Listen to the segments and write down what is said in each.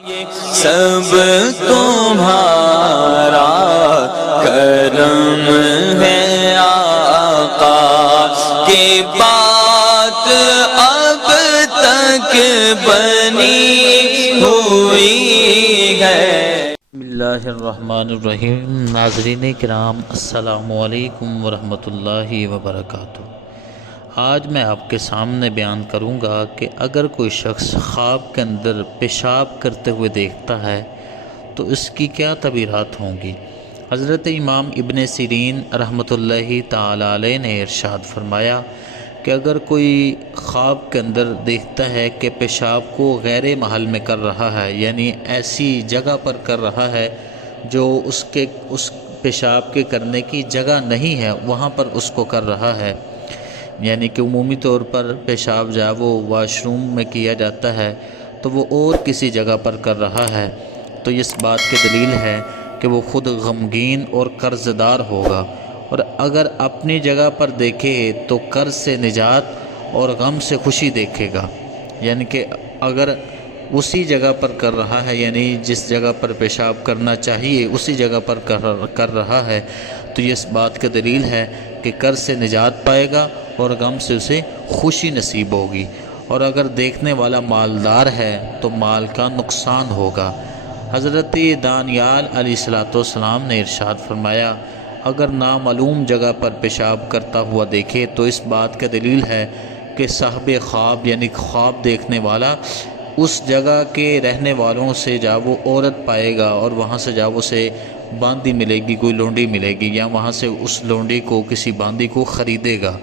سب تمہارا کرم ہے آقا کی بات اب تک بنی ہوئی ہے۔ بسم اللہ الرحمن الرحیم۔ ناظرین کرام السلام علیکم ورحمۃ اللہ وبرکاتہ۔ آج میں آپ کے سامنے بیان کروں گا کہ اگر کوئی شخص خواب کے اندر پیشاب کرتے ہوئے دیکھتا ہے تو اس کی کیا تعبیرات ہوں گی۔ حضرت امام ابن سیرین رحمۃ اللہ تعالی علیہ نے ارشاد فرمایا کہ اگر کوئی خواب کے اندر دیکھتا ہے کہ پیشاب کو غیر محل میں کر رہا ہے، یعنی ایسی جگہ پر کر رہا ہے جو اس پیشاب کے کرنے کی جگہ نہیں ہے، وہاں پر اس کو کر رہا ہے، یعنی کہ عمومی طور پر پیشاب جو ہے وہ واش روم میں کیا جاتا ہے تو وہ اور کسی جگہ پر کر رہا ہے، تو اس بات کی دلیل ہے کہ وہ خود غمگین اور قرض دار ہوگا، اور اگر اپنی جگہ پر دیکھے تو قرض سے نجات اور غم سے خوشی دیکھے گا، یعنی کہ اگر اسی جگہ پر کر رہا ہے، یعنی جس جگہ پر پیشاب کرنا چاہیے اسی جگہ پر کر رہا ہے، تو یہ اس بات کی دلیل ہے کہ قرض سے نجات پائے گا اور غم سے اسے خوشی نصیب ہوگی، اور اگر دیکھنے والا مالدار ہے تو مال کا نقصان ہوگا۔ حضرت دانیال علیہ السلام نے ارشاد فرمایا اگر نامعلوم جگہ پر پیشاب کرتا ہوا دیکھے تو اس بات کا دلیل ہے کہ صاحب خواب یعنی خواب دیکھنے والا اس جگہ کے رہنے والوں سے جا وہ عورت پائے گا، اور وہاں سے جا اسے باندی ملے گی، کوئی لونڈی ملے گی، یا وہاں سے اس لونڈی کو کسی باندی کو خریدے گا۔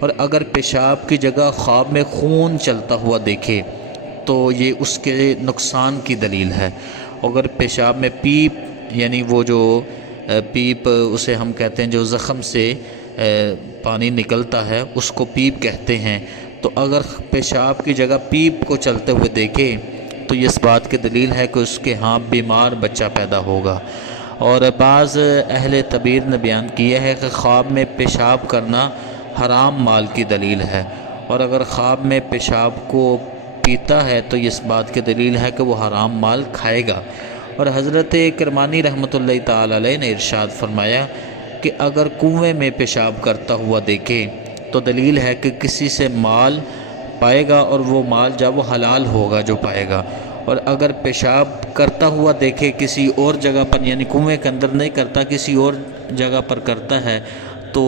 اور اگر پیشاب کی جگہ خواب میں خون چلتا ہوا دیکھے تو یہ اس کے نقصان کی دلیل ہے۔ اگر پیشاب میں پیپ یعنی وہ جو پیپ اسے ہم کہتے ہیں جو زخم سے پانی نکلتا ہے اس کو پیپ کہتے ہیں، تو اگر پیشاب کی جگہ پیپ کو چلتے ہوئے دیکھے تو یہ اس بات کی دلیل ہے کہ اس کے ہاں بیمار بچہ پیدا ہوگا۔ اور بعض اہل تعبیر نے بیان کیا ہے کہ خواب میں پیشاب کرنا حرام مال کی دلیل ہے، اور اگر خواب میں پیشاب کو پیتا ہے تو اس بات کی دلیل ہے کہ وہ حرام مال کھائے گا۔ اور حضرت کرمانی رحمۃ اللہ تعالی علیہ نے ارشاد فرمایا کہ اگر کنویں میں پیشاب کرتا ہوا دیکھے تو دلیل ہے کہ کسی سے مال پائے گا، اور وہ مال جب وہ حلال ہوگا جو پائے گا۔ اور اگر پیشاب کرتا ہوا دیکھے کسی اور جگہ پر، یعنی کنویں کے اندر نہیں کرتا کسی اور جگہ پر کرتا ہے، تو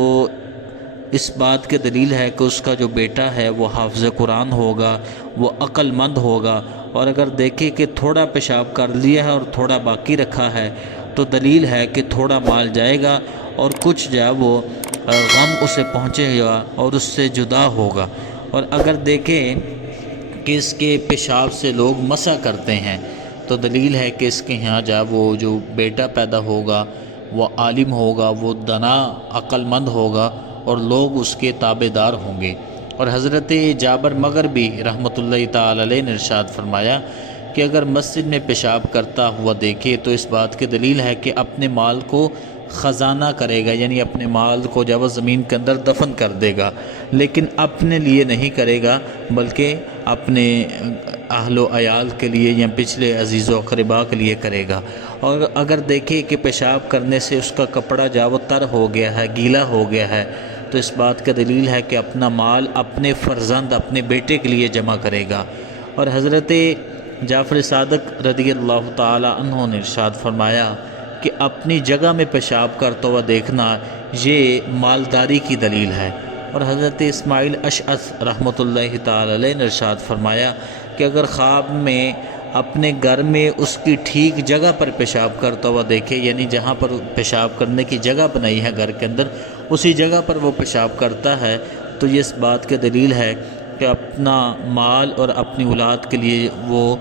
اس بات کی دلیل ہے کہ اس کا جو بیٹا ہے وہ حافظ قرآن ہوگا، وہ عقل مند ہوگا۔ اور اگر دیکھے کہ تھوڑا پیشاب کر لیا ہے اور تھوڑا باقی رکھا ہے تو دلیل ہے کہ تھوڑا مال جائے گا اور کچھ جو ہے وہ غم اسے پہنچے گا اور اس سے جدا ہوگا۔ اور اگر دیکھیں کہ اس کے پیشاب سے لوگ مسح کرتے ہیں تو دلیل ہے کہ اس کے یہاں جا وہ جو بیٹا پیدا ہوگا وہ عالم ہوگا، وہ دانا عقل مند ہوگا اور لوگ اس کے تابع دار ہوں گے۔ اور حضرت جابر مغربی رحمۃ اللہ تعالی علیہ نے ارشاد فرمایا کہ اگر مسجد میں پیشاب کرتا ہوا دیکھے تو اس بات کی دلیل ہے کہ اپنے مال کو خزانہ کرے گا، یعنی اپنے مال کو جب وہ زمین کے اندر دفن کر دے گا، لیکن اپنے لیے نہیں کرے گا بلکہ اپنے اہل و عیال کے لیے یا پچھلے عزیز و اقربا کے لیے کرے گا۔ اور اگر دیکھے کہ پیشاب کرنے سے اس کا کپڑا جا وہ تر ہو گیا ہے، گیلا ہو گیا ہے، تو اس بات کا دلیل ہے کہ اپنا مال اپنے فرزند اپنے بیٹے کے لیے جمع کرے گا۔ اور حضرت جعفر صادق رضی اللہ تعالی عنہ نے ارشاد فرمایا کہ اپنی جگہ میں پیشاب کرتا ہوا دیکھنا یہ مالداری کی دلیل ہے۔ اور حضرت اسماعیل اشعث رحمۃ اللہ تعالی علیہ نے ارشاد فرمایا کہ اگر خواب میں اپنے گھر میں اس کی ٹھیک جگہ پر پیشاب کرتا ہوا دیکھے، یعنی جہاں پر پیشاب کرنے کی جگہ بنائی ہے گھر کے اندر اسی جگہ پر وہ پیشاب کرتا ہے، تو یہ اس بات کی دلیل ہے کہ اپنا مال اور اپنی اولاد کے لیے وہ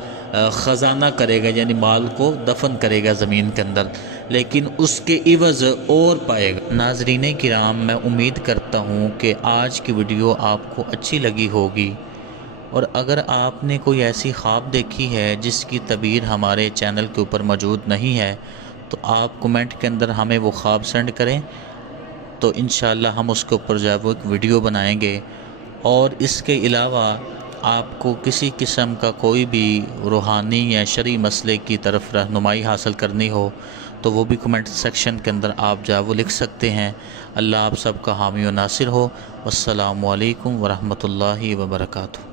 خزانہ کرے گا، یعنی مال کو دفن کرے گا زمین کے اندر، لیکن اس کے عوض اور پائے گا۔ ناظرین کرام، میں امید کرتا ہوں کہ آج کی ویڈیو آپ کو اچھی لگی ہوگی، اور اگر آپ نے کوئی ایسی خواب دیکھی ہے جس کی تعبیر ہمارے چینل کے اوپر موجود نہیں ہے تو آپ کمنٹ کے اندر ہمیں وہ خواب سینڈ کریں، تو انشاءاللہ ہم اس کے اوپر جو ہے وہ ایک ویڈیو بنائیں گے۔ اور اس کے علاوہ آپ کو کسی قسم کا کوئی بھی روحانی یا شرعی مسئلے کی طرف رہنمائی حاصل کرنی ہو تو وہ بھی کمنٹ سیکشن کے اندر آپ جو ہے وہ لکھ سکتے ہیں۔ اللہ آپ سب کا حامی و ناصر ہو۔ والسلام علیکم ورحمۃ اللہ وبرکاتہ۔